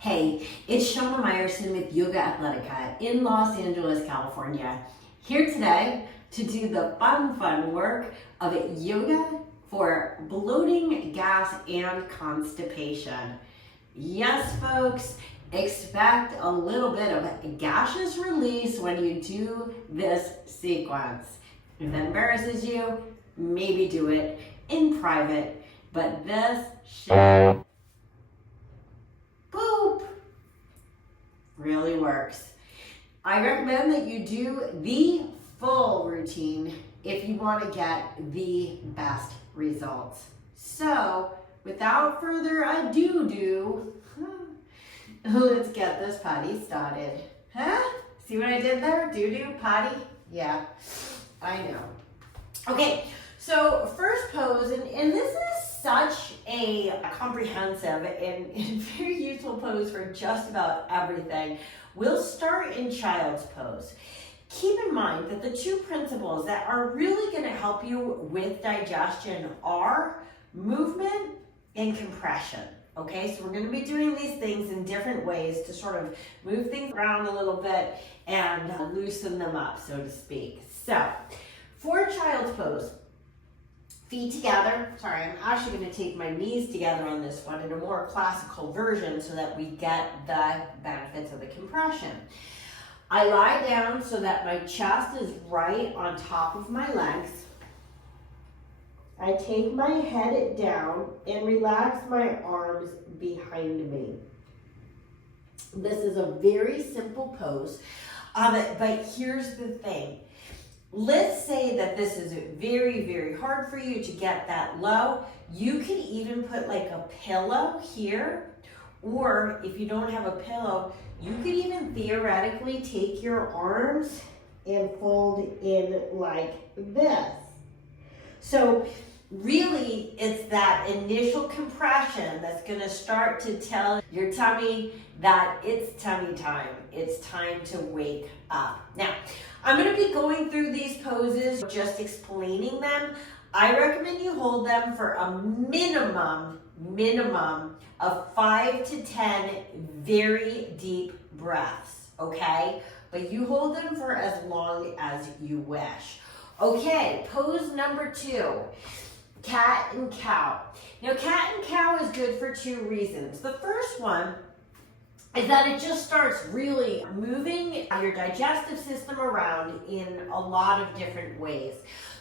Hey, it's Shana Meyerson with YOGAthletica in Los Angeles, California. Here today to do the fun work of yoga for bloating, gas, and constipation. Yes, folks, expect a little bit of gaseous release when you do this sequence. If that embarrasses you, maybe do it in private, but this shit really works. I recommend that you do the full routine if you want to get the best results. So, without further ado, let's get this potty started. Huh? See what I did there? Do, potty? Yeah, I know. Okay, so first pose, and this is such a comprehensive and very useful pose for just about everything. We'll start in child's pose. Keep in mind that the two principles that are really going to help you with digestion are movement and compression. Okay, so we're going to be doing these things in different ways to sort of move things around a little bit and loosen them up, so to speak. So, for child's pose, feet together. Sorry, I'm actually going to take my knees together on this one in a more classical version so that we get the benefits of the compression. I lie down so that my chest is right on top of my legs. I take my head down and relax my arms behind me. This is a very simple pose, but here's the thing. Let's say that this is very hard for you to get that low. You can even put like a pillow here, or if you don't have a pillow, you could even theoretically take your arms and fold in like this. So really, it's that initial compression that's going to start to tell your tummy that it's tummy time. It's time to wake up. Now, I'm going to be going through these poses, just explaining them. I recommend you hold them for a minimum of 5 to 10 very deep breaths, okay? But you hold them for as long as you wish. Okay, pose number 2. Cat and cow. Now, cat and cow is good for 2 reasons. The first one is that it just starts really moving your digestive system around in a lot of different ways.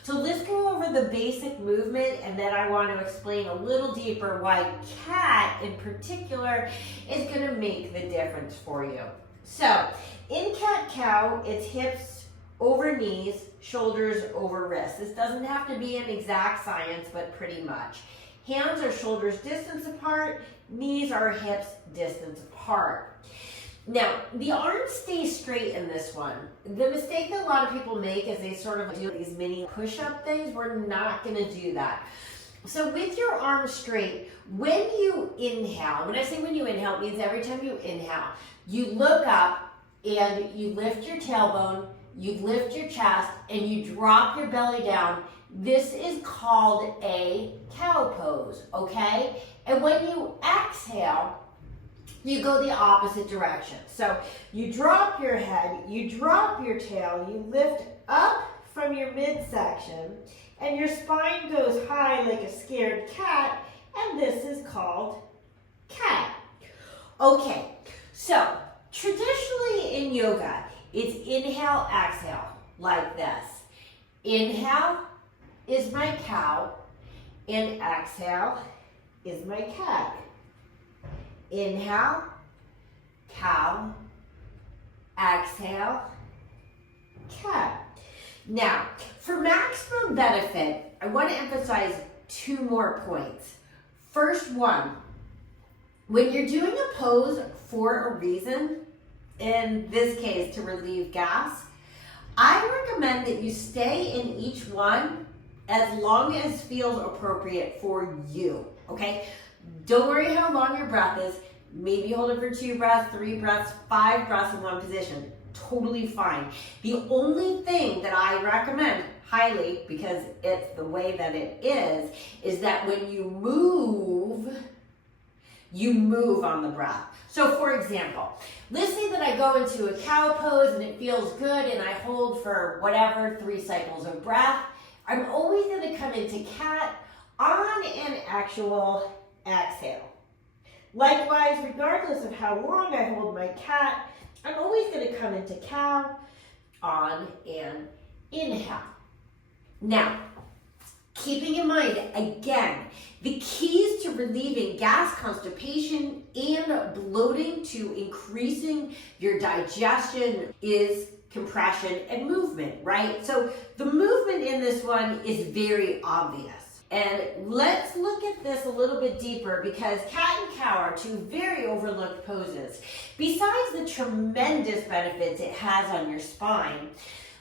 So let's go over the basic movement, and then I want to explain a little deeper why cat in particular is going to make the difference for you. So in cat-cow, it's hips over knees, shoulders over wrists. This doesn't have to be an exact science, but pretty much. Hands are shoulders distance apart, knees are hips distance apart. Now, the arms stay straight in this one. The mistake that a lot of people make is they sort of do these mini push-up things. We're not going to do that. So with your arms straight, when you inhale, when I say when you inhale, it means every time you inhale, you look up and you lift your tailbone, you lift your chest, and you drop your belly down. This is called a cow pose, okay? And when you exhale, you go the opposite direction. So you drop your head, you drop your tail, you lift up from your midsection, and your spine goes high like a scared cat, and this is called cat. Okay, so traditionally in yoga, it's inhale, exhale, like this. Inhale is my cow, and exhale is my cat. Inhale, cow, exhale, cat. Now, for maximum benefit, I want to emphasize 2 more points. First one, when you're doing a pose for a reason, in this case to relieve gas, I recommend that you stay in each one as long as feels appropriate for you, okay? Don't worry how long your breath is. Maybe hold it for 2 breaths, 3 breaths, 5 breaths in one position. Totally fine. The only thing that I recommend highly, because it's the way that it is that when you move, you move on the breath. So for example, let's say that I go into a cow pose and it feels good and I hold for whatever, 3 cycles of breath. I'm always going to come into cat on an actual exhale. Likewise, regardless of how long I hold my cat, I'm always going to come into cow on an inhale. Now, keeping in mind, again, the keys to relieving gas, constipation, and bloating to increasing your digestion is compression and movement, right? So the movement in this one is very obvious. And let's look at this a little bit deeper because cat and cow are 2 very overlooked poses. Besides the tremendous benefits it has on your spine,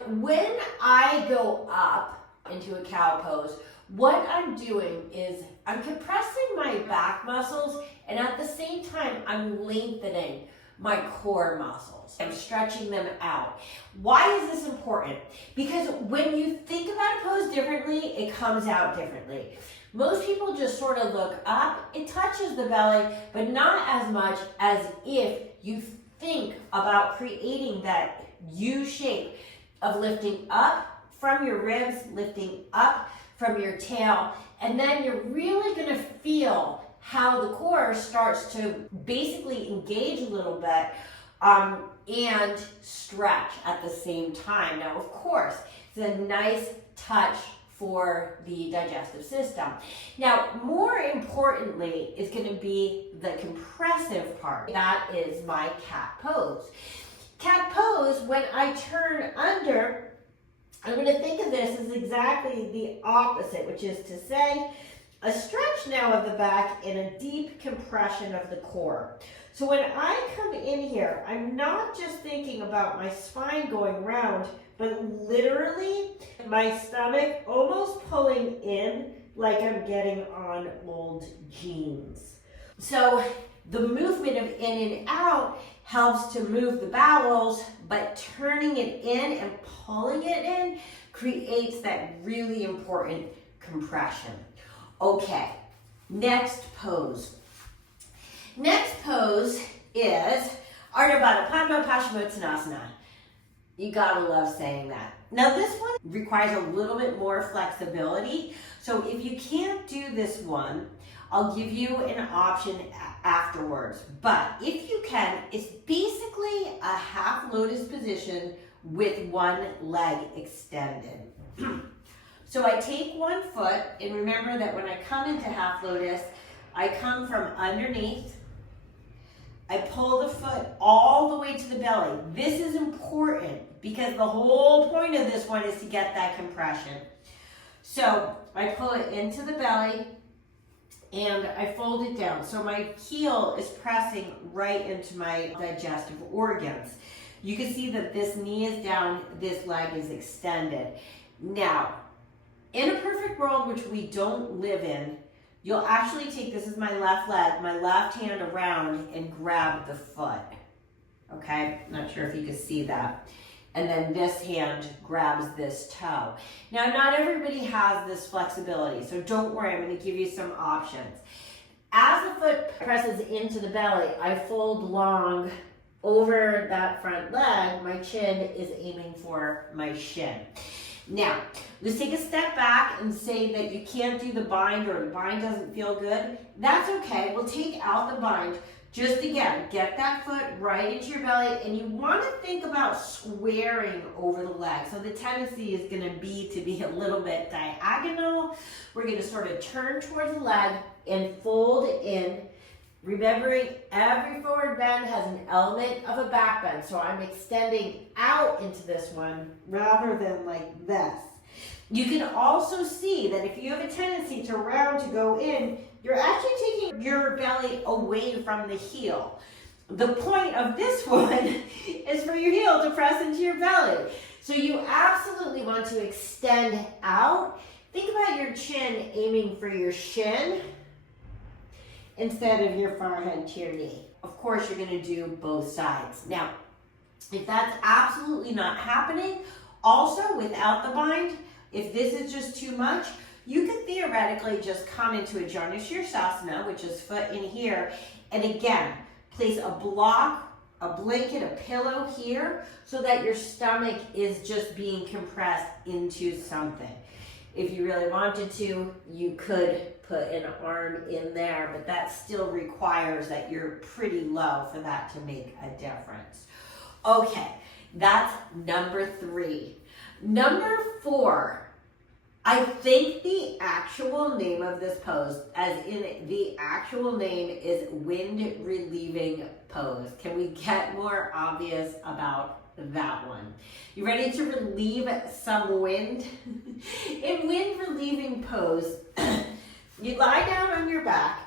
when I go up into a cow pose, what I'm doing is I'm compressing my back muscles and at the same time I'm lengthening my core muscles. I'm stretching them out. Why is this important? Because when you think about a pose differently, it comes out differently. Most people just sort of look up, it touches the belly, but not as much as if you think about creating that U shape of lifting up from your ribs, lifting up from your tail, and then you're really gonna feel how the core starts to basically engage a little bit and stretch at the same time. Now, of course, it's a nice touch for the digestive system. Now, more importantly is going to be the compressive part. That is my cat pose. Cat pose, when I turn under, I'm going to think of this as exactly the opposite, which is to say, a stretch now of the back and a deep compression of the core. So when I come in here, I'm not just thinking about my spine going round, but literally my stomach almost pulling in like I'm getting on old jeans. So the movement of in and out helps to move the bowels, but turning it in and pulling it in creates that really important compression. Okay, next pose. Next pose is Ardha Baddha Padma Paschimottanasana. You gotta love saying that. Now this one requires a little bit more flexibility. So if you can't do this one, I'll give you an option afterwards. But if you can, it's basically a half lotus position with one leg extended. So I take one foot, and remember that when I come into half lotus, I come from underneath. I pull the foot all the way to the belly. This is important because the whole point of this one is to get that compression. So I pull it into the belly and I fold it down. So my heel is pressing right into my digestive organs. You can see that this knee is down, this leg is extended. Now, in a perfect world, which we don't live in, you'll actually take, this is my left leg, my left hand around and grab the foot. Okay, not sure if you can see that. And then this hand grabs this toe. Now, not everybody has this flexibility, so don't worry, I'm going to give you some options. As the foot presses into the belly, I fold long over that front leg. My chin is aiming for my shin. Now, let's take a step back and say that you can't do the bind or the bind doesn't feel good. That's okay. We'll take out the bind. Just again, get that foot right into your belly, and you want to think about squaring over the leg. So the tendency is going to be a little bit diagonal. We're going to sort of turn towards the leg and fold in. Remembering every forward bend has an element of a back bend. So I'm extending out into this one rather than like this. You can also see that if you have a tendency to round to go in, you're actually taking your belly away from the heel. The point of this one is for your heel to press into your belly. So you absolutely want to extend out. Think about your chin aiming for your shin instead of your forehead to your knee. Of course, you're going to do both sides. Now, if that's absolutely not happening, also without the bind, if this is just too much, you could theoretically just come into a Janushirsasana, which is foot in here, and again, place a block, a blanket, a pillow here, so that your stomach is just being compressed into something. If you really wanted to, you could put an arm in there, but that still requires that you're pretty low for that to make a difference. Okay, that's number 3. Number 4, I think the actual name of this pose, as in the actual name, is wind relieving pose. Can we get more obvious about that one? You ready to relieve some wind? In wind relieving pose, you lie down on your back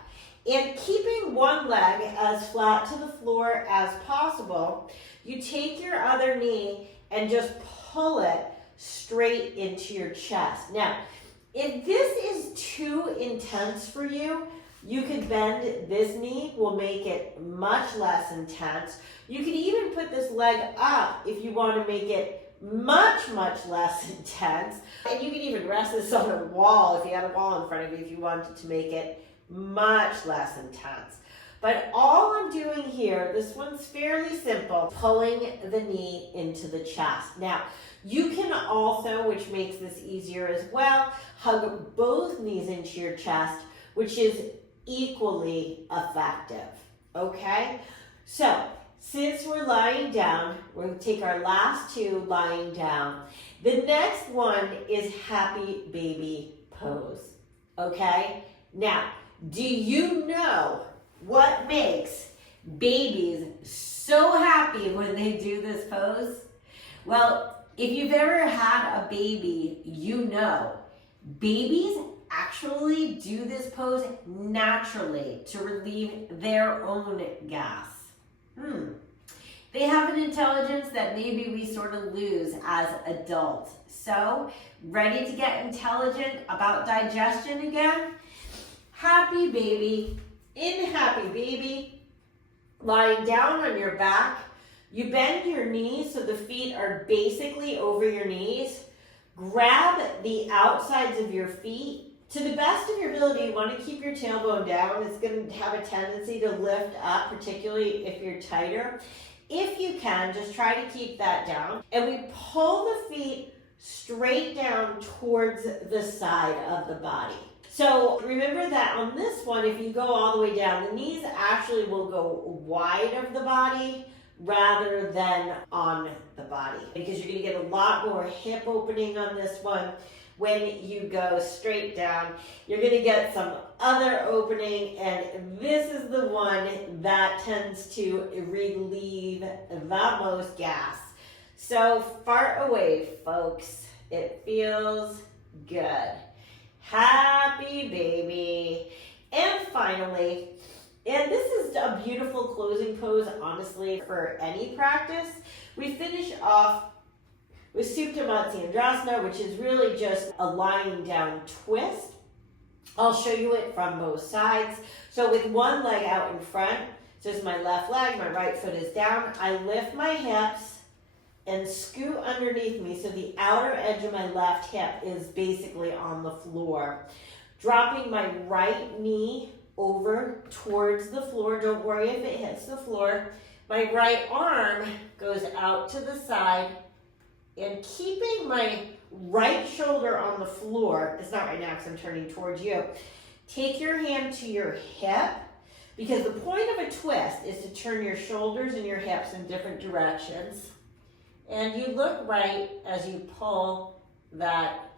and keeping one leg as flat to the floor as possible, you take your other knee and just pull it straight into your chest. Now, if this is too intense for you, you could bend this knee, will make it much less intense. You could even put this leg up if you want to make it much less intense. And you could even rest this on a wall if you had a wall in front of you if you wanted to make it much less intense. But all I'm doing here, this one's fairly simple, pulling the knee into the chest. Now, you can also, which makes this easier as well, hug both knees into your chest, which is equally effective, okay? So, since we're lying down, we're going to take our last 2 lying down. The next one is happy baby pose, okay? Now, do you know what makes babies so happy when they do this pose? Well, if you've ever had a baby, you know babies actually do this pose naturally to relieve their own gas. They have an intelligence that maybe we sort of lose as adults. So, ready to get intelligent about digestion again? Happy baby, in happy baby, lying down on your back, you bend your knees so the feet are basically over your knees. Grab the outsides of your feet. To the best of your ability, you want to keep your tailbone down. It's going to have a tendency to lift up, particularly if you're tighter. If you can, just try to keep that down. And we pull the feet straight down towards the side of the body. So remember that on this one, if you go all the way down, the knees actually will go wide of the body rather than on the body, because you're going to get a lot more hip opening on this one. When you go straight down, you're going to get some other opening, and this is the one that tends to relieve the most gas. So fart away, folks. It feels good. Happy baby. And finally, and this is a beautiful closing pose, honestly, for any practice, we finish off with Supta Matsyendrasana, which is really just a lying down twist. I'll show you it from both sides. So with one leg out in front, so this is my left leg, my right foot is down, I lift my hips and scoot underneath me so the outer edge of my left hip is basically on the floor. Dropping my right knee over towards the floor. Don't worry if it hits the floor. My right arm goes out to the side, and keeping my right shoulder on the floor, it's not right now because I'm turning towards you, take your hand to your hip, because the point of a twist is to turn your shoulders and your hips in different directions. And you look right as you pull that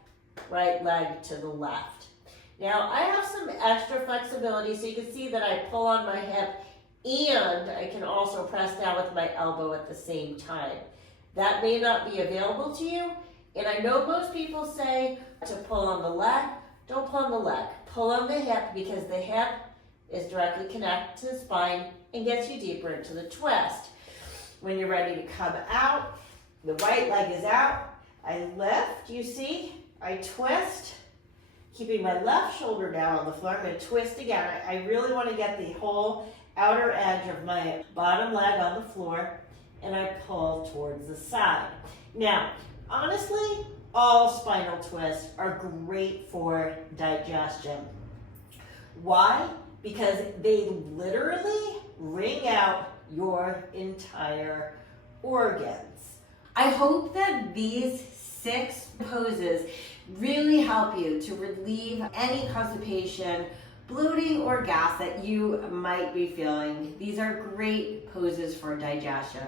right leg to the left. Now, I have some extra flexibility, so you can see that I pull on my hip and I can also press down with my elbow at the same time. That may not be available to you, and I know most people say to pull on the leg. Don't pull on the leg. Pull on the hip, because the hip is directly connected to the spine and gets you deeper into the twist. When you're ready to come out, the right leg is out. I lift, you see? I twist, keeping my left shoulder down on the floor. I'm going to twist again. I really want to get the whole outer edge of my bottom leg on the floor, and I pull towards the side. Now, honestly, all spinal twists are great for digestion. Why? Because they literally wring out your entire organs. I hope that these 6 poses really help you to relieve any constipation, bloating, or gas that you might be feeling. These are great poses for digestion.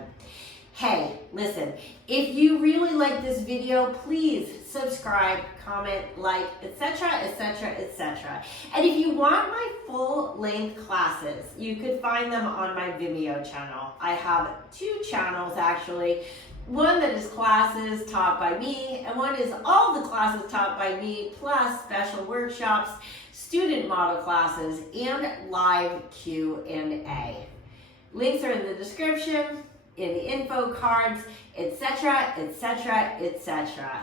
Hey, listen, if you really like this video, please subscribe, comment, like, etc., etc., etc. And if you want my full-length classes, you could find them on my Vimeo channel. I have 2 channels actually. One that is classes taught by me, and one is all the classes taught by me, plus special workshops, student model classes, and live Q&A. Links are in the description, in the info cards, etc., etc., etc.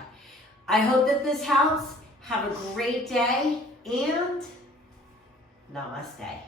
I hope that this helps. Have a great day, and namaste.